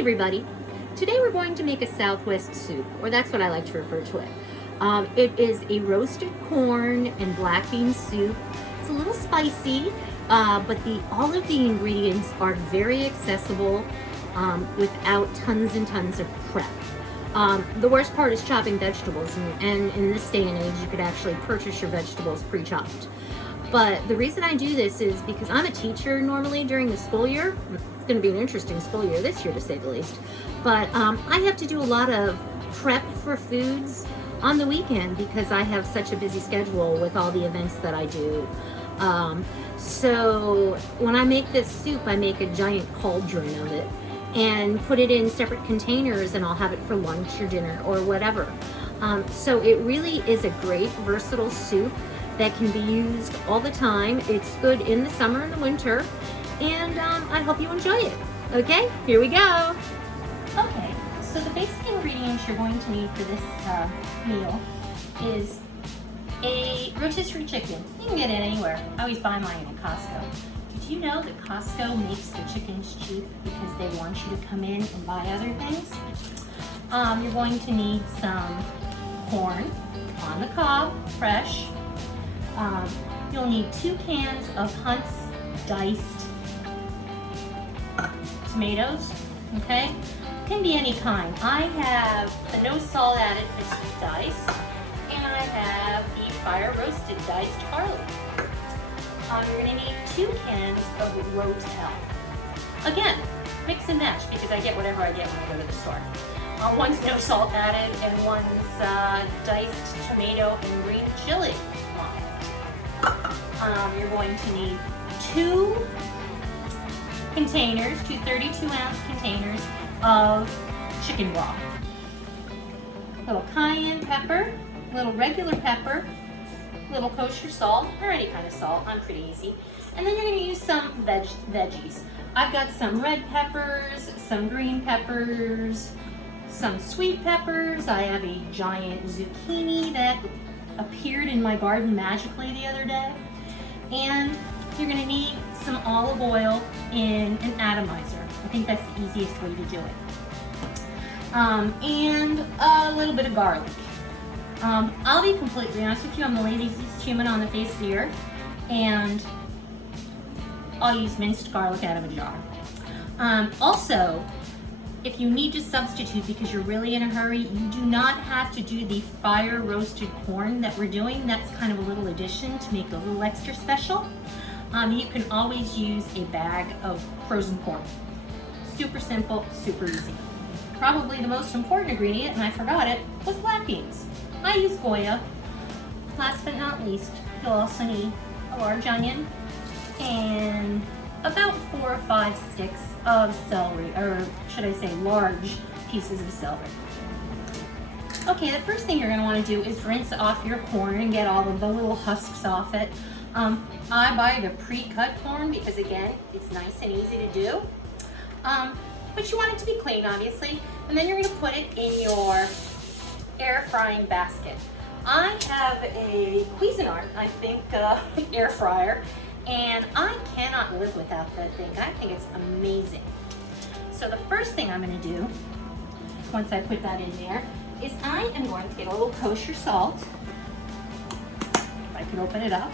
everybody. Today we're going to make a Southwest soup, or that's what I like to refer to it. It is a roasted corn and black bean soup. It's a little spicy, but all of the ingredients are very accessible without tons and tons of prep. The worst part is chopping vegetables, and in this day and age you could actually purchase your vegetables pre-chopped. But the reason I do this is because I'm a teacher normally during the school year. It's going to be an interesting school year this year, to say the least. But I have to do a lot of prep for foods on the weekend because I have such a busy schedule with all the events that I do. So when I make this soup, I make a giant cauldron of it and put it in separate containers, and I'll have it for lunch or dinner or whatever. So it really is a great versatile soup that can be used all the time. It's good in the summer and the winter, and I hope you enjoy it. Okay, here we go. Okay, so the basic ingredients you're going to need for this meal is a rotisserie chicken. You can get it anywhere. I always buy mine at Costco. Did you know that Costco makes the chickens cheap because they want you to come in and buy other things? You're going to need some corn on the cob, fresh. You'll need 2 cans of Hunt's diced tomatoes, okay? Can be any kind. I have the no salt added crispy diced, and I have the fire roasted diced garlic. You're gonna need 2 cans of rotel. Again, mix and match because I get whatever I get when I go to the store. One's no salt added and one's diced tomato and green chili. You're going to need 2 containers, 2 32-ounce containers of chicken broth. A little cayenne pepper, a little regular pepper, a little kosher salt, or any kind of salt. I'm pretty easy. And then you're going to use some veggies. I've got some red peppers, some green peppers, some sweet peppers. I have a giant zucchini that appeared in my garden magically the other day. And you're going to need some olive oil in an atomizer. I think that's the easiest way to do it. And a little bit of garlic. I'll be completely honest with you, I'm the laziest human on the face of the earth, and I'll use minced garlic out of a jar. Also, if you need to substitute because you're really in a hurry, you do not have to do the fire roasted corn that we're doing. That's kind of a little addition to make it a little extra special. You can always use a bag of frozen corn. Super simple, super easy. Probably the most important ingredient, and I forgot it, was black beans. I use Goya. Last but not least, you'll also need a large onion and about 4 or 5 sticks of celery, or should I say large pieces of celery. Okay, the first thing you're going to want to do is rinse off your corn and get all of the little husks off it. I buy the pre-cut corn because, again, it's nice and easy to do. But you want it to be clean, obviously, and then you're going to put it in your air frying basket. I have a Cuisinart, I think, air fryer, and I cannot live without that thing. I think it's amazing. So the first thing I'm going to do, once I put that in there, is I am going to get a little kosher salt. If I can open it up.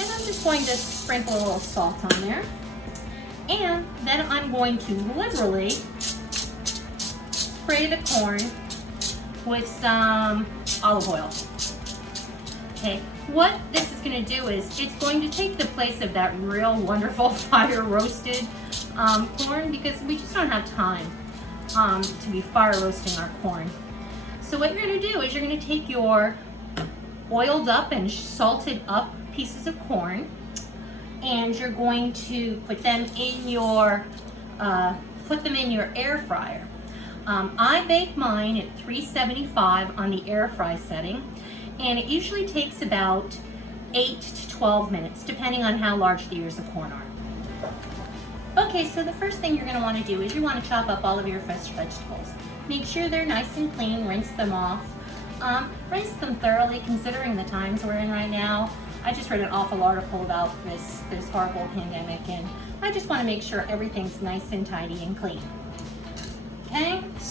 And I'm just going to sprinkle a little salt on there. And then I'm going to liberally spray the corn with some olive oil. Okay, what this is going to do is it's going to take the place of that real wonderful fire roasted corn because we just don't have time to be fire roasting our corn. So what you're going to do is you're going to take your oiled up and salted up pieces of corn, and you're going to put them in your air fryer. I bake mine at 375 on the air fry setting, and it usually takes about 8 to 12 minutes, depending on how large the ears of corn are. Okay, so the first thing you're going to want to do is you want to chop up all of your fresh vegetables. Make sure they're nice and clean, rinse them off. Rinse them thoroughly, considering the times we're in right now. I just read an awful article about this horrible pandemic, and I just want to make sure everything's nice and tidy and clean.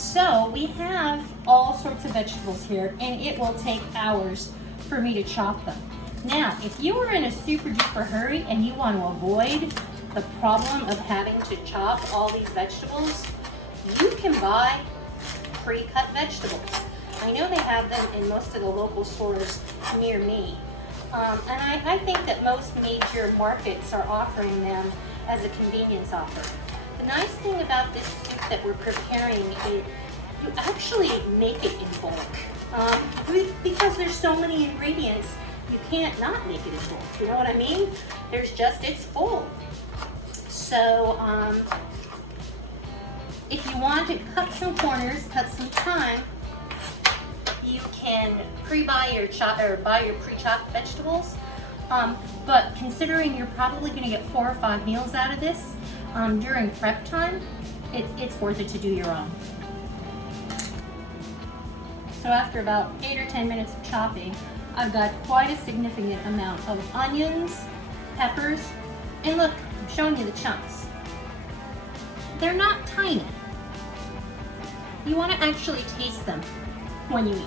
So we have all sorts of vegetables here, and it will take hours for me to chop them. Now, if you are in a super duper hurry and you want to avoid the problem of having to chop all these vegetables, you can buy pre-cut vegetables. I know they have them in most of the local stores near me. And I think that most major markets are offering them as a convenience offer. The nice thing about this soup that we're preparing is you actually make it in bulk. Because there's so many ingredients, you can't not make it in bulk. You know what I mean? It's full. So if you want to cut some corners, cut some time, you can buy your pre-chopped vegetables. But considering you're probably going to get 4 or 5 meals out of this during prep time, it's worth it to do your own. So after about 8 or 10 minutes of chopping, I've got quite a significant amount of onions, peppers, and look, I'm showing you the chunks. They're not tiny. You want to actually taste them when you eat.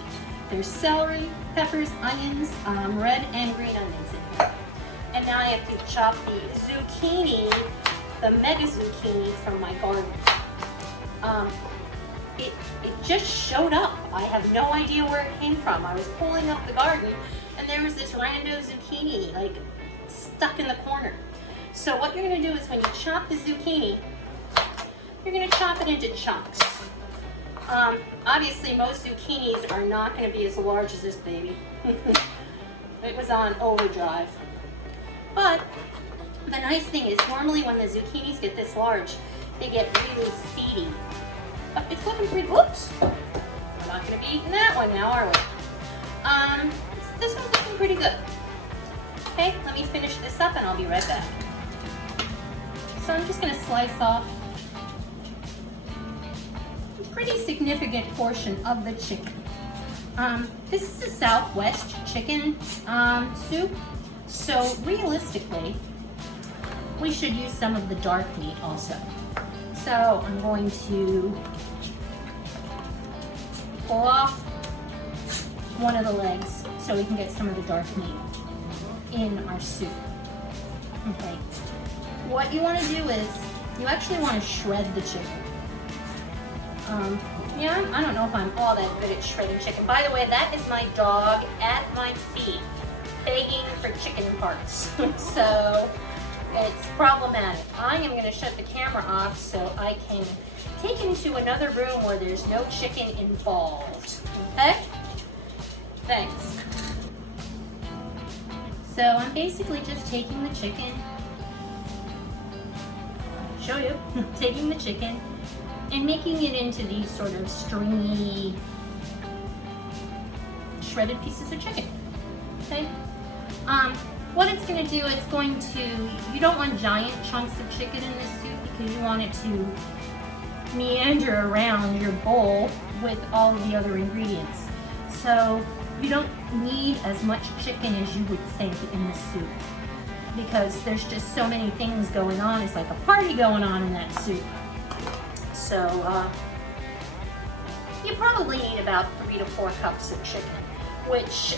There's celery, peppers, onions, red and green onions in here. And now I have to chop the zucchini, the mega zucchini from my garden. It just showed up. I have no idea where it came from. I was pulling up the garden and there was this rando zucchini like stuck in the corner. So what you're gonna do is when you chop the zucchini, you're gonna chop it into chunks. Obviously most zucchinis are not gonna be as large as this baby. It was on overdrive. But the nice thing is normally when the zucchinis get this large, they get really seedy. But it's looking pretty, whoops. We're not gonna be eating that one now, are we? This one's looking pretty good. Okay, let me finish this up and I'll be right back. So I'm just gonna slice off a pretty significant portion of the chicken. This is a Southwest chicken soup, so realistically, we should use some of the dark meat also. So I'm going to pull off one of the legs so we can get some of the dark meat in our soup. Okay. What you want to do is you actually want to shred the chicken. Yeah, I don't know if I'm all that good at shredding chicken. By the way, that is my dog at my feet begging for chicken parts. So it's problematic. I am going to shut the camera off so I can take it into another room where there's no chicken involved. Okay? Thanks. So I'm basically just taking the chicken, show you, taking the chicken and making it into these sort of stringy, shredded pieces of chicken. Okay? What it's going to do, it's going to, you don't want giant chunks of chicken in this soup because you want it to meander around your bowl with all of the other ingredients. So you don't need as much chicken as you would think in this soup because there's just so many things going on. It's like a party going on in that soup. So you probably need about 3 to 4 cups of chicken, which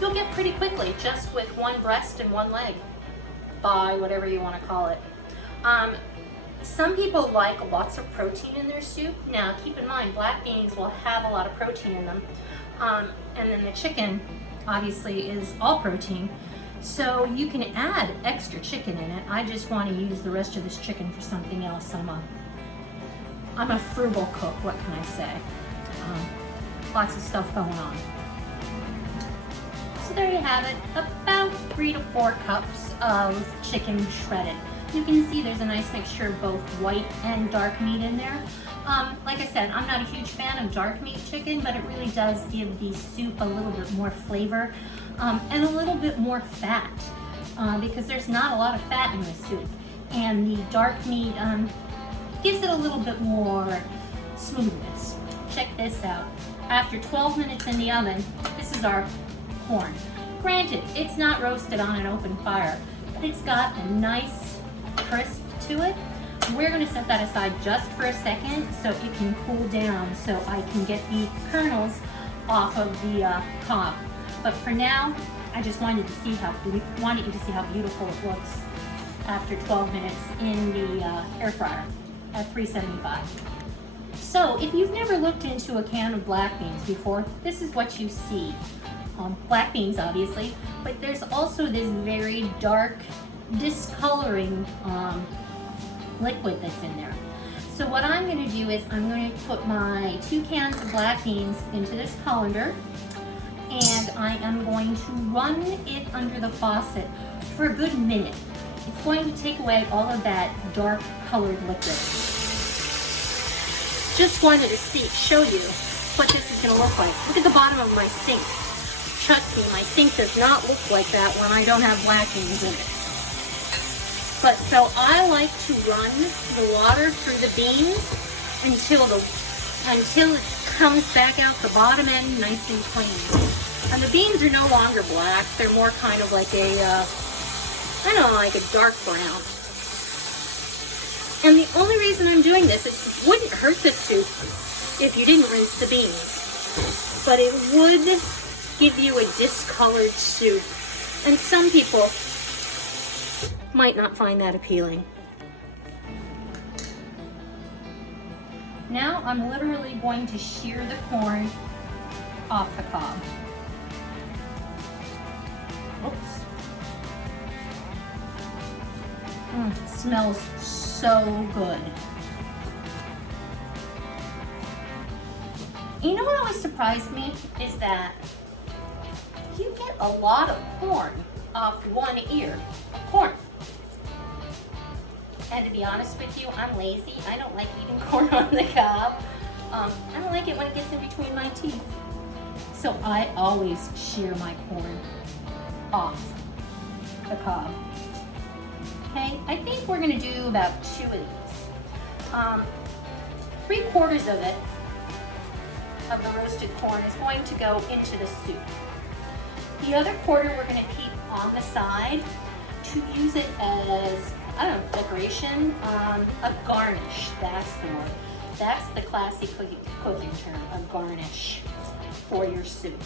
you'll get pretty quickly just with 1 breast and 1 leg, thigh, whatever you want to call it. Some people like lots of protein in their soup. Now keep in mind, black beans will have a lot of protein in them. And then the chicken obviously is all protein. So you can add extra chicken in it. I just want to use the rest of this chicken for something else. I'm a frugal cook, what can I say? Lots of stuff going on. So there you have it, about 3 to 4 cups of chicken shredded. You can see there's a nice mixture of both white and dark meat in there. Like I said, I'm not a huge fan of dark meat chicken, but it really does give the soup a little bit more flavor and a little bit more fat because there's not a lot of fat in this soup. And the dark meat gives it a little bit more smoothness. Check this out. After 12 minutes in the oven, this is our corn. Granted, it's not roasted on an open fire, but it's got a nice crisp to it. we're gonna set that aside just for a second so it can cool down so I can get the kernels off of the cob. But for now, I just wanted you to see how beautiful it looks after 12 minutes in the air fryer at 375. So if you've never looked into a can of black beans before, this is what you see. Black beans, obviously, but there's also this very dark, discoloring liquid that's in there. So what I'm going to do is I'm going to put my 2 cans of black beans into this colander, and I am going to run it under the faucet for a good minute. It's going to take away all of that dark colored liquid. Just wanted to show you what this is going to look like. Look at the bottom of my sink. Trust me, my sink does not look like that when I don't have black beans in it. But so I like to run the water through the beans until it comes back out the bottom end nice and clean. And the beans are no longer black. They're more kind of like a, I don't know, like a dark brown. And the only reason I'm doing this is it wouldn't hurt the soup if you didn't rinse the beans. But it would give you a discolored soup. And some people might not find that appealing. Now I'm literally going to shear the corn off the cob. Oops. It smells so good. You know what always surprised me is that you get a lot of corn off one ear of corn. And to be honest with you, I'm lazy. I don't like eating corn on the cob. I don't like it when it gets in between my teeth. So I always shear my corn off the cob. Okay, I think we're gonna do about 2 of these. 3/4 of it, of the roasted corn, is going to go into the soup. The other quarter we're gonna keep on the side to use it as, I don't know, decoration, a garnish, that's the word. That's the classy cooking term, a garnish for your soup.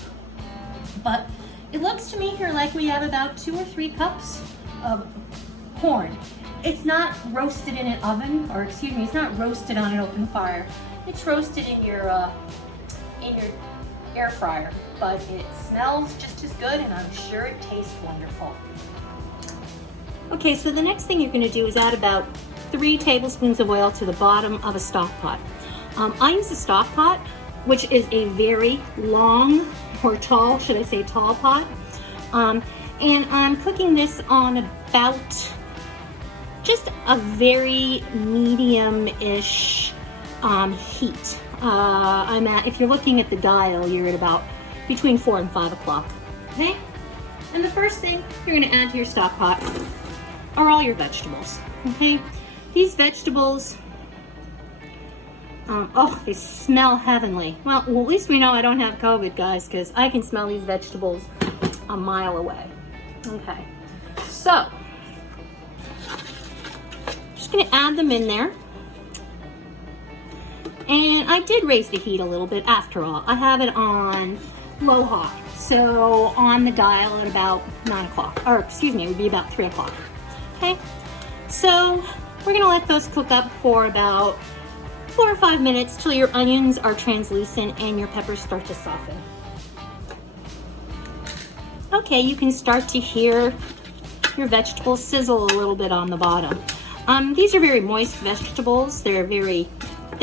But it looks to me here like we have about 2 or 3 cups of corn. It's not roasted in an oven, or excuse me, it's not roasted on an open fire. It's roasted in your air fryer, but it smells just as good, and I'm sure it tastes wonderful. Okay, so the next thing you're going to do is add about 3 tablespoons of oil to the bottom of a stock pot. I use a stock pot, which is a very long, or tall, should I say tall pot. And I'm cooking this on about just a very medium-ish heat. If you're looking at the dial, you're at about between 4 and 5 o'clock, okay? And the first thing you're gonna add to your stock pot are all your vegetables, okay? These vegetables, oh, they smell heavenly. Well, at least we know I don't have COVID, guys, because I can smell these vegetables a mile away. Okay, so just gonna add them in there. And I did raise the heat a little bit after all. I have it on low hot, so on the dial at about 9 o'clock, or excuse me, it would be about 3 o'clock. Okay, so we're gonna let those cook up for about 4 or 5 minutes till your onions are translucent and your peppers start to soften. Okay, you can start to hear your vegetables sizzle a little bit on the bottom. These are very moist vegetables. They're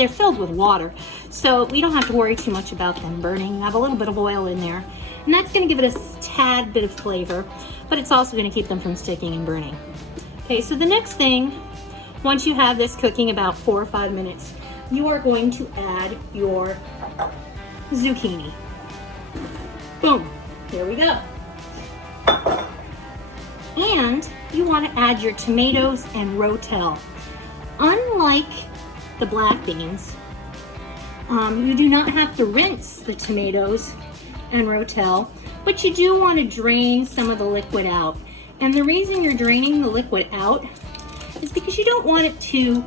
filled with water, so we don't have to worry too much about them burning. You have a little bit of oil in there, and that's gonna give it a tad bit of flavor, but it's also gonna keep them from sticking and burning. Okay, so the next thing, once you have this cooking about 4 or 5 minutes, you are going to add your zucchini. Boom, there we go. And you want to add your tomatoes and rotel. Unlike the black beans, you do not have to rinse the tomatoes and rotel, but you do want to drain some of the liquid out. And the reason you're draining the liquid out is because you don't want it to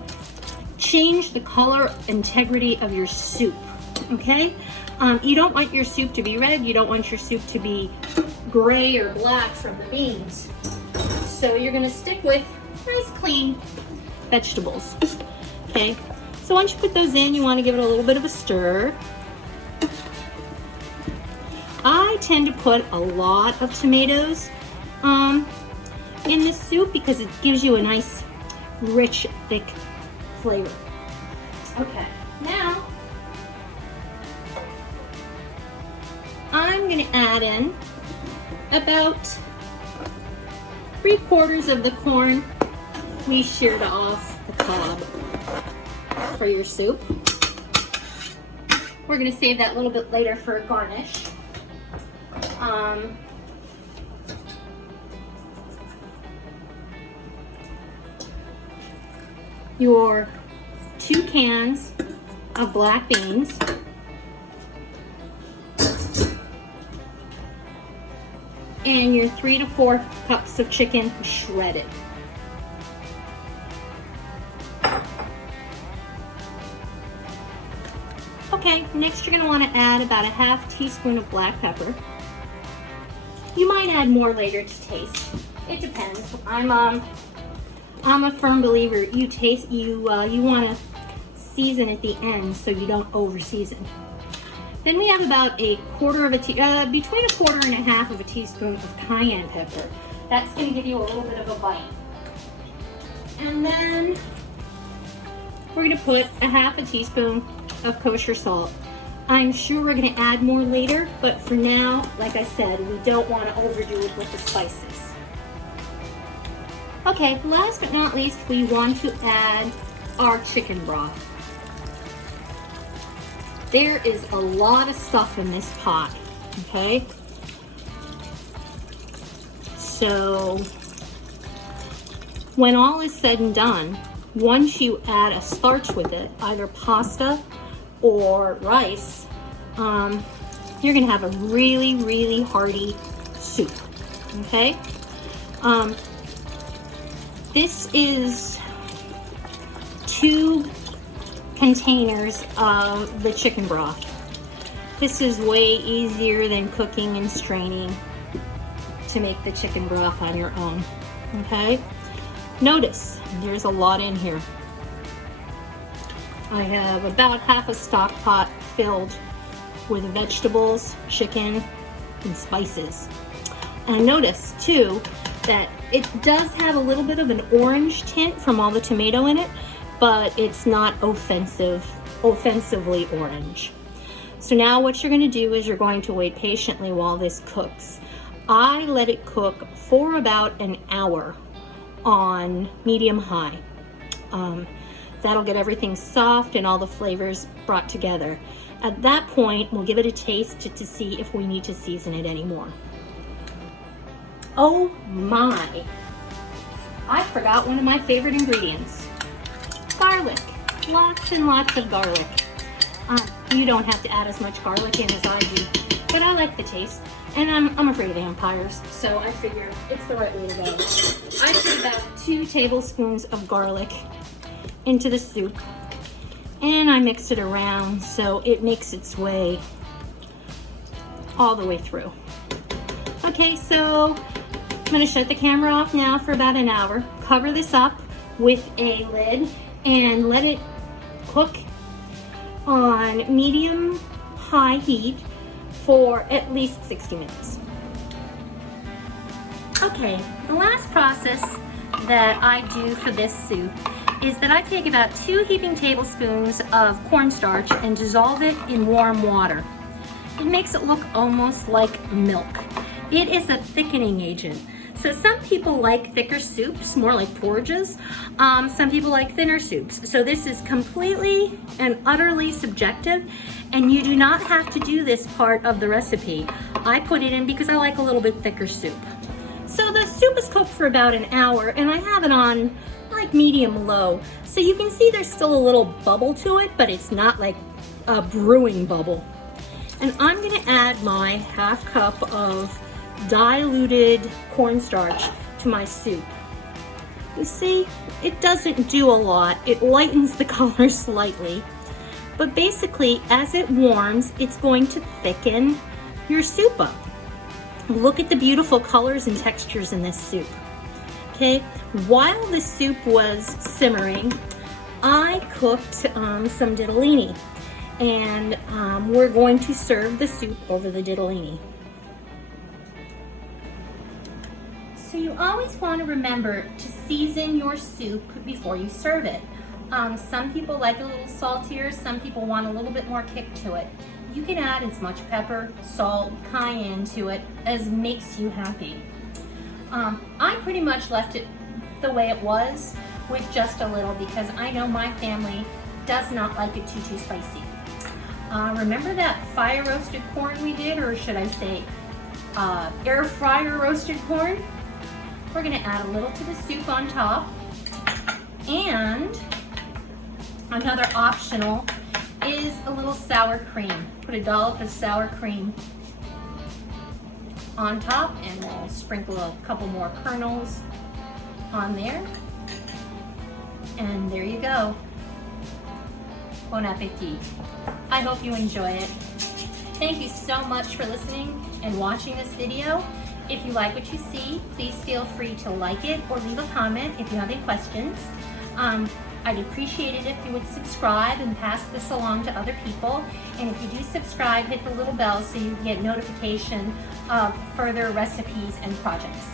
change the color integrity of your soup, okay? You don't want your soup to be red. You don't want your soup to be gray or black from the beans. So you're gonna stick with nice clean vegetables, okay? So once you put those in, you wanna give it a little bit of a stir. I tend to put a lot of tomatoes in this soup because it gives you a nice, rich, thick flavor. Okay, now I'm gonna add in about 3/4 of the corn we sheared off the cob for your soup. We're gonna save that a little bit later for a garnish. Your 2 cans of black beans, and your 3 to 4 cups of chicken shredded. Okay, next you're going to want to add about a 1/2 teaspoon of black pepper. You might add more later to taste. It depends. I'm a firm believer. You want to season at the end so you don't over season. Then we have about between 1/4 and 1/2 of a teaspoon of cayenne pepper. That's going to give you a little bit of a bite. And then we're going to put a 1/2 teaspoon of kosher salt. I'm sure we're going to add more later, but for now, like I said, we don't want to overdo it with the spices. Okay, last but not least, we want to add our chicken broth. There is a lot of stuff in this pot, okay? So when all is said and done, once you add a starch with it, either pasta or rice, you're gonna have a really, really hearty soup, okay? This is 2 containers of the chicken broth. This is way easier than cooking and straining to make the chicken broth on your own, okay? Notice, there's a lot in here. I have about 1/2 a stock pot filled with vegetables, chicken, and spices. And notice too that it does have a little bit of an orange tint from all the tomato in it, but it's not offensively orange. So now what you're going to do is you're going to wait patiently while this cooks. I let it cook for about an hour on medium high. That'll get everything soft and all the flavors brought together. At that point, we'll give it a taste to see if we need to season it anymore. Oh my! I forgot one of my favorite ingredients. Garlic. Lots and lots of garlic. You don't have to add as much garlic in as I do, but I like the taste. And I'm afraid of vampires, so I figure it's the right way to go. I put about 2 tablespoons of garlic into the soup, and I mix it around so it makes its way all the way through. Okay, so I'm gonna shut the camera off now for about an hour. Cover this up with a lid and let it cook on medium-high heat for at least 60 minutes. Okay, the last process that I do for this soup is that I take about 2 heaping tablespoons of cornstarch and dissolve it in warm water. It makes it look almost like milk. It is a thickening agent. So some people like thicker soups, more like porridges. Some people like thinner soups. So this is completely and utterly subjective, and you do not have to do this part of the recipe. I put it in because I like a little bit thicker soup. So the soup is cooked for about an hour, and I have it on like medium low. So you can see there's still a little bubble to it, but it's not like a brewing bubble. And I'm gonna add my 1/2 cup of diluted cornstarch to my soup. You see, it doesn't do a lot. It lightens the color slightly. But basically, as it warms, it's going to thicken your soup up. Look at the beautiful colors and textures in this soup. Okay, while the soup was simmering, I cooked some ditalini, and we're going to serve the soup over the ditalini. So you always want to remember to season your soup before you serve it. Some people like a little saltier, some people want a little bit more kick to it. You can add as much pepper, salt, cayenne to it as makes you happy. I pretty much left it the way it was with just a little because I know my family does not like it too spicy. Remember that fire roasted corn we did, or should I say air fryer roasted corn? We're gonna add a little to the soup on top, and another optional is a little sour cream. Put a dollop of sour cream on top, and we'll sprinkle a couple more kernels on there. And there you go. Bon appetit. I hope you enjoy it. Thank you so much for listening and watching this video. If you like what you see, please feel free to like it or leave a comment if you have any questions. I'd appreciate it if you would subscribe and pass this along to other people. And if you do subscribe, hit the little bell so you get notification of further recipes and projects.